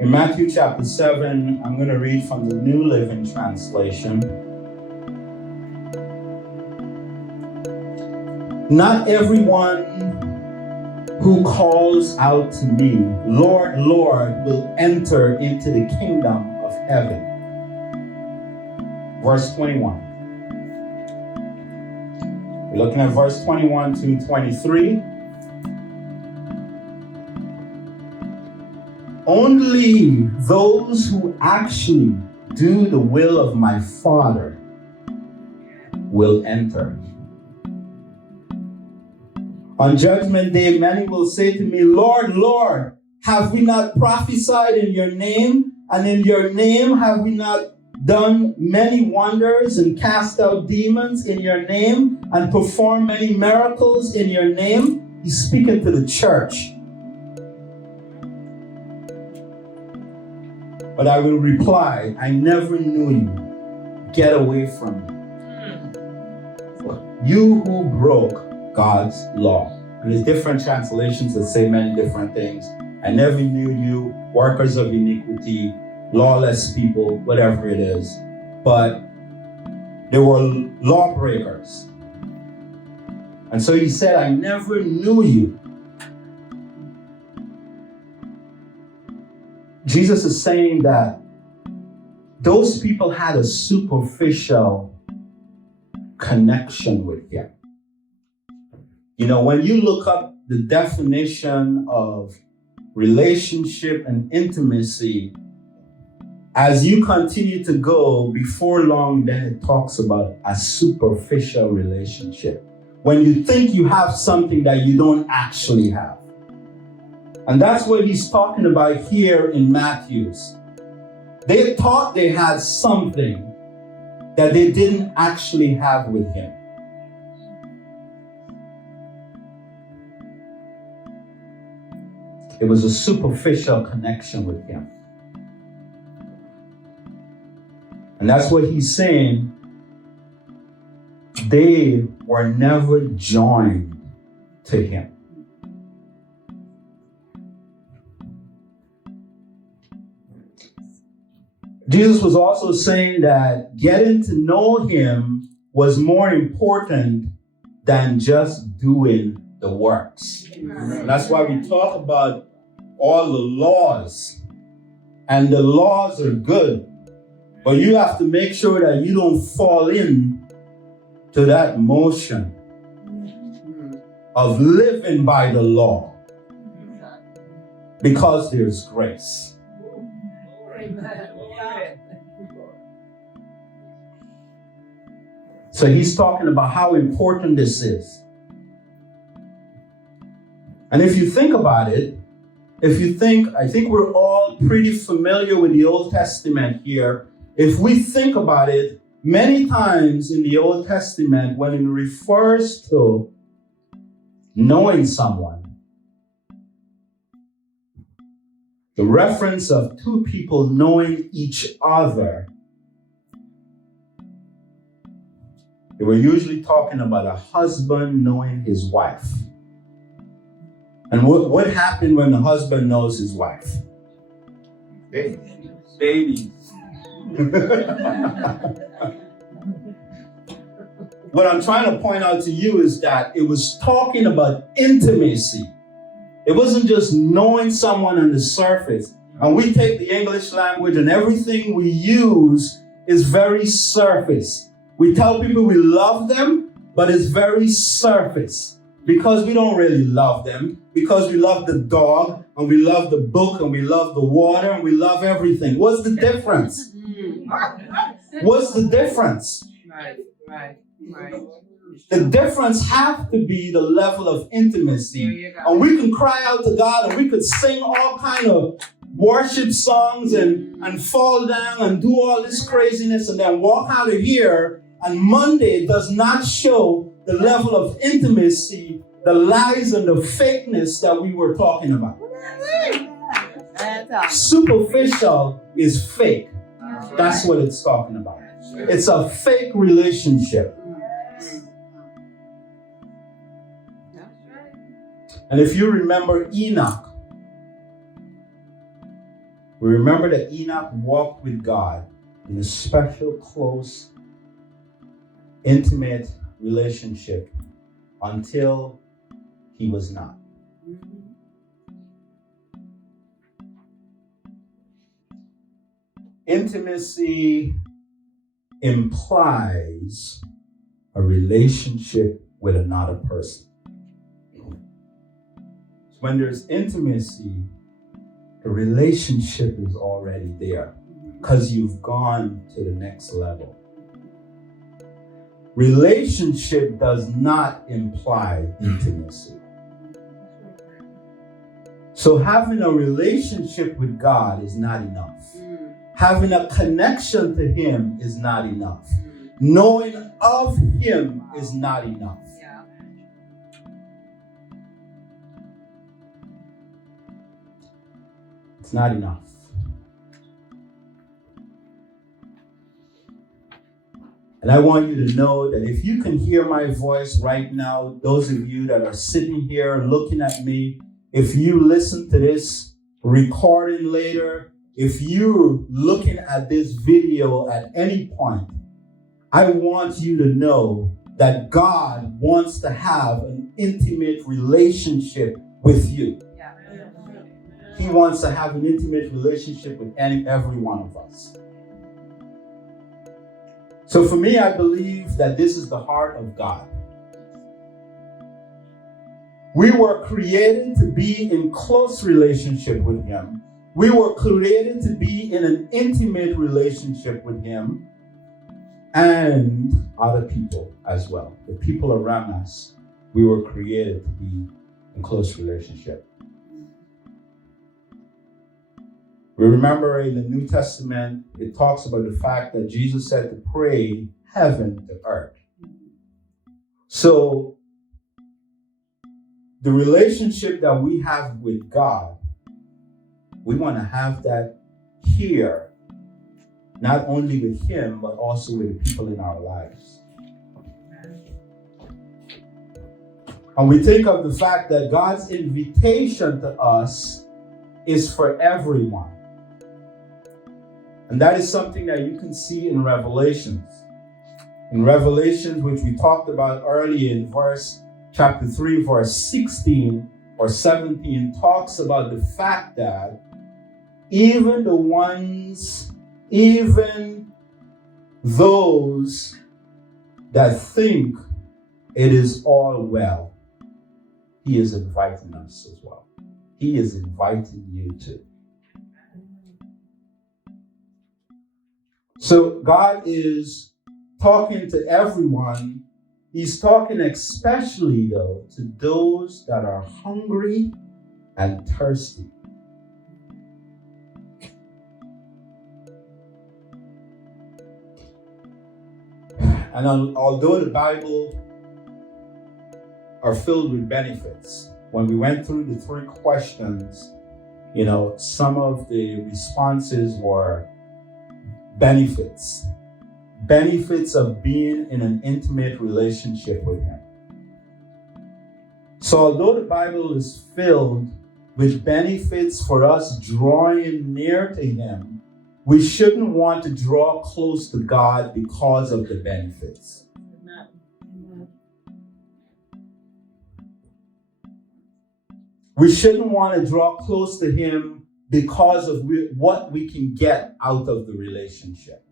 In Matthew chapter 7, I'm going to read from the New Living Translation. Not everyone who calls out to me, Lord, Lord, will enter into the kingdom of heaven. Verse 21. We're looking at verse 21 to 23. Only those who actually do the will of my Father will enter. On judgment day, many will say to me, Lord, Lord, have we not prophesied in your name? And in your name have we not done many wonders and cast out demons in your name and performed many miracles in your name? He's speaking to the church. But I will reply, I never knew you. Get away from me. You who broke God's law. And there's different translations that say many different things. I never knew you, workers of iniquity, lawless people, whatever it is. But there were lawbreakers. And so he said, I never knew you. Jesus is saying that those people had a superficial connection with him. You know, when you look up the definition of relationship and intimacy, as you continue to go, before long, then it talks about a superficial relationship. When you think you have something that you don't actually have. And that's what he's talking about here in Matthew's. They thought they had something that they didn't actually have with him. It was a superficial connection with him. And that's what he's saying. They were never joined to him. Jesus was also saying that getting to know him was more important than just doing the works. And that's why we talk about all the laws. And the laws are good. But you have to make sure that you don't fall in to that motion of living by the law. Because there's grace. So he's talking about how important this is. And if you think about it, I think we're all pretty familiar with the Old Testament here. If we think about it, many times in the Old Testament, when it refers to knowing someone, the reference of two people knowing each other, they were usually talking about a husband knowing his wife. And what happened when the husband knows his wife? Baby. What I'm trying to point out to you is that it was talking about intimacy. It wasn't just knowing someone on the surface. And we take the English language and everything we use is very surface. We tell people we love them, but it's very surface. Because we don't really love them, because we love the dog, and we love the book, and we love the water, and we love everything. What's the difference? What's the difference? Right. The difference has to be the level of intimacy. And we can cry out to God, and we could sing all kind of worship songs and fall down and do all this craziness and then walk out of here, and Monday does not show the level of intimacy, the lies and the fakeness that we were talking about. Superficial is fake. That's what it's talking about. It's a fake relationship. And if you remember Enoch, We remember that Enoch walked with God in a special, close, intimate relationship until he was not. Intimacy implies a relationship with another person. So when there's intimacy, the relationship is already there because you've gone to the next level. Relationship does not imply intimacy. So having a relationship with God is not enough. Having a connection to him is not enough. Knowing of him is not enough. It's not enough. And I want you to know that if you can hear my voice right now, those of you that are sitting here looking at me, if you listen to this recording later, if you're looking at this video at any point, I want you to know that God wants to have an intimate relationship with you. He wants to have an intimate relationship with every one of us. So for me, I believe that this is the heart of God. We were created to be in close relationship with him. We were created to be in an intimate relationship with him and other people as well. The people around us, we were created to be in close relationship. We remember in the New Testament, it talks about the fact that Jesus said to pray heaven to earth. So the relationship that we have with God, we want to have that here, not only with him, but also with the people in our lives. And we think of the fact that God's invitation to us is for everyone. And that is something that you can see in Revelations. In Revelations, which we talked about earlier in chapter 3, verse 16 or 17, talks about the fact that even those that think it is all well, he is inviting us as well. He is inviting you too. So God is talking to everyone. He's talking especially, though, to those that are hungry and thirsty. And although the Bible are filled with benefits, when we went through the 3 questions, some of the responses were benefits of being in an intimate relationship with him. So although the Bible is filled with benefits for us drawing near to him, we shouldn't want to draw close to God because of the benefits. We shouldn't want to draw close to him because of what we can get out of the relationship.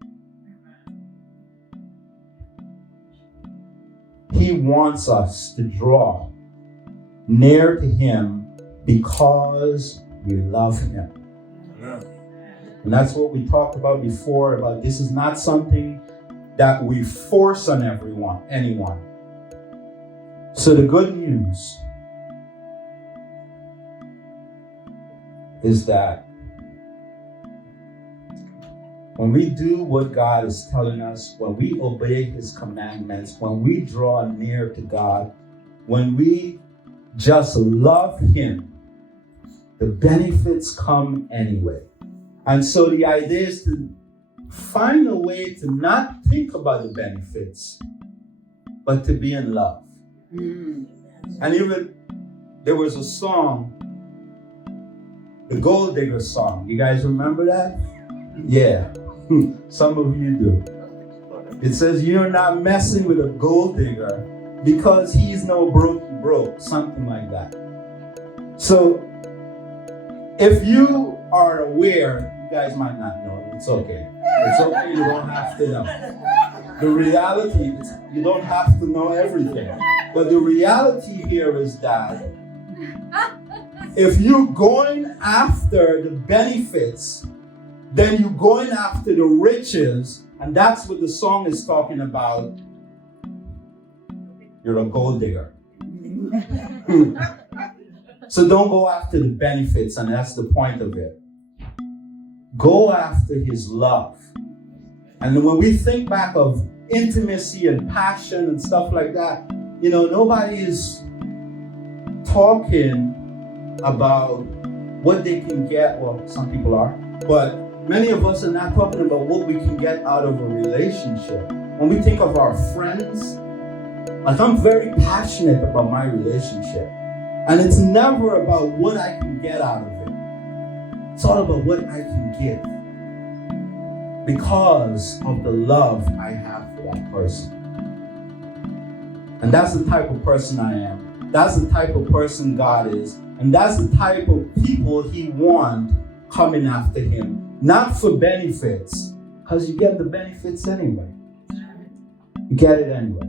He wants us to draw near to him because we love him. Yeah. And that's what we talked about before, about this is not something that we force on anyone. So the good news is that when we do what God is telling us, when we obey his commandments, when we draw near to God, when we just love him, the benefits come anyway. And so the idea is to find a way to not think about the benefits, but to be in love. And even there was a song The Gold Digger song. You guys remember that? Yeah. Some of you do. It says, you're not messing with a gold digger because he's no broke. Something like that. So, if you are aware, you guys might not know. It's okay. It's okay. You don't have to know. The reality is you don't have to know everything. But the reality here is that if you're going after the benefits, then you're going after the riches, and that's what the song is talking about. You're a gold digger. So don't go after the benefits, and that's the point of it. Go after his love. And when we think back of intimacy and passion and stuff like that, nobody is talking about what they can get. Well, some people are, but many of us are not talking about what we can get out of a relationship. When we think of our friends, like, I'm very passionate about my relationship. And it's never about what I can get out of it. It's all about what I can give. Because of the love I have for that person. And that's the type of person I am. That's the type of person God is. And that's the type of people he wants coming after him. Not for benefits, because you get the benefits anyway. You get it anyway.